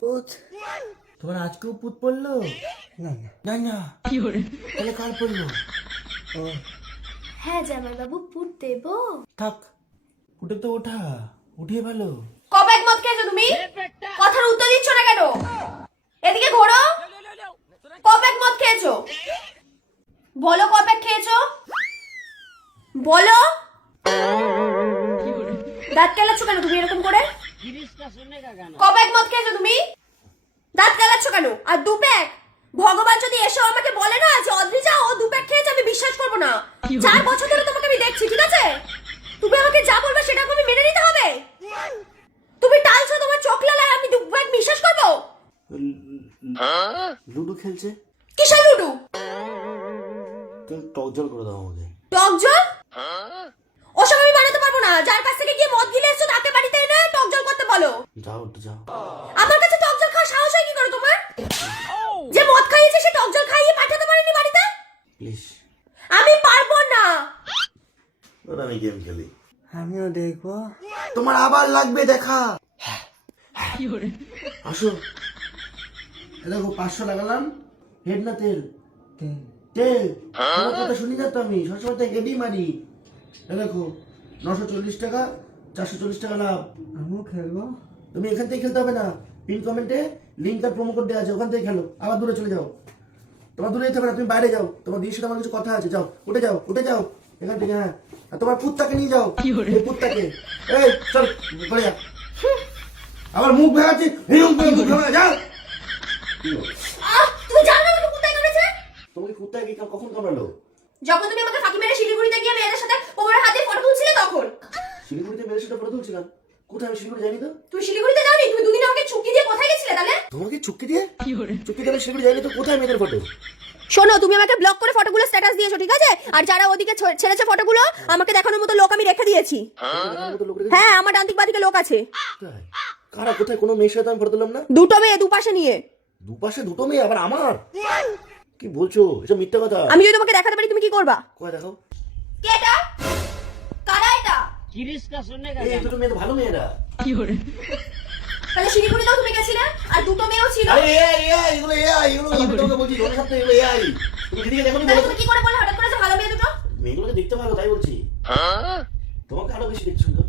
পুত। তোমার আজকেও পুত পড়লো? না না না না, তাহলে কাল পড়লো? ও হ্যাঁ জামাই বাবু পুত দেবো। থাক, উঠে তো ওঠা, উঠিয়ে ভালো। কবে এক মদ খেয়েছো তুমি? কথার উত্তর দিচ্ছ না কেন? এদিকে ঘোরো। কবে এক মদ খেয়েছো? বলো কবে খেয়েছো? বলো। দাঁত কেলাচ্ছ কেন তুমি এরকম করে? কবে এক মদ খেয়েছো তুমি? দাঁত কেলাচ্ছ কেন? আর দু প্যাক? ভগবান যদি এসে আমাকে বলে না যে অদ্রিজা ও দু প্যাক খেয়েছে, আমি বিশ্বাস করবো না। 4 বছর ধরে তোমাকে আমি দেখছি, ঠিক আছে? তুমি আমাকে যা বলবে সেটা আমি মেনে নিতে হবে। তুমি টালছো তোমার চোখ লালায়, আমি দু প্যাক বিশ্বাস করবো? লুডো খেলছে? কিসের লুডু? তুমি টক জল করে দাও আমাকে। টক জল? ওসব আমি বানাতে পারবো না। যার কাছ থেকে গিয়ে মদ গিলে এসছো তাকে বাড়িতে এনে টক জল করতে বলো। যাও একটু যাও। আমার কাছে টক জল খাওয়ার সাহস হয় কি করে তোমার? যে মদ খাইয়েছে সে টক জল খাইয়ে পাঠাতে পারেনি বাড়িতে? প্লিজ। আমি পারবো না। ওরা আমি গেম খেলি। আমিও দেখবো। তোমার আবার লাগবে দেখা। আসো, দেখো 500 লাগালাম। হেড না তেল? তেল। তোমার কথা শুনি না তো আমি, সবসময় তো হেডই মারি। দেখো 940 টাকা, 440 টাকা লাভ। আমিও খেলবো। তুমি এখান থেকে খেলতে হবে না, পিন কমেন্টে লিঙ্ক আর প্রোমো কোড দেওয়া আছে, ওখান থেকে খেলো। আবার দূরে চলে যাও। তোমার দূরে যেতে হবে না, তুমি বাইরে যাও। তোমার দিদির সাথে আমার কিছু কথা আছে, যাও উঠে যাও, উঠে যাও এখান থেকে। হ্যাঁ, আর তোমার পুত্তাকে নিয়ে যাও। এই পুত্তাকে, এই চল করে যা। আবার মুখ ভেঙাচ্ছি, হিরুম করে মুখ ভেঙে যাও। তুমি জানো না আমাকে কোথায় কামড়েছে? তোমাকে কুত্তায় কি কখন কামড়ালো? যখন তুমি আমাকে ফাঁকি মেরে শিলিগুড়িতে গিয়ে মেয়েদের সাথে কোমরের হাতে ফটো তুলছিলে তখন। শিলিগুড়িতে মেয়ের সাথে ফটো তুলছিলাম? কোথায়? আমি শিলিগুড়ি যাইনি তো। তুমি শিলিগুড়িতে যাওনি? তুমি দুদিন আমাকে চুক্তি দিয়ে কোথায় গেছিলে তাহলে? তোমাকে চুক্তি দিয়ে? চুক্তি দিয়ে আমি শিলিগুড়ি যাইনি তো, কোথায় মেয়েদের ফটো? শোনো, তুমি আমাকে ব্লক করে ফটোগুলো স্ট্যাটাস দিয়েছো, ঠিক আছে? আর যারা ওদিকে ছেড়েছে ফটোগুলো আমাকে দেখানোর মতো লোক আমি রেখে দিয়েছি। হ্যাঁ, আমার ডান্তিক বাদিকে লোক আছে। কোথায়? কারা? কোথায়? কোনো মেয়ের সাথে আমি ফটো তুললাম না। দুটো মেয়ে দুপাশে নিয়ে। দুপাশে দুটো মেয়ে, আবার আমার? কি বলছো? এসব মিথ্যা কথা। আমি যদি তোমাকে দেখাতে পারি তুমি কি করবা? কয় দেখাও। কে এটা? কারা এটা? এই দুটো মেয়ে তো ভালো মেয়েরা। তাহলে শিলিগুড়িতেও তুমি গেছিলে আর দুটো মেয়েও ছিল। আরে এগুলো আমি তোমাকে বলছি, ওর সাথে এগুলো তুমি দিদিকে দেখো নি? তাহলে তুমি কি করে বলে হঠাৎ করে যে ভালো মেয়ে দুটো? মেয়েগুলোকে দেখতে ভালো তাই বলছি। তোমাকে আরো বেশি দেখছি তো।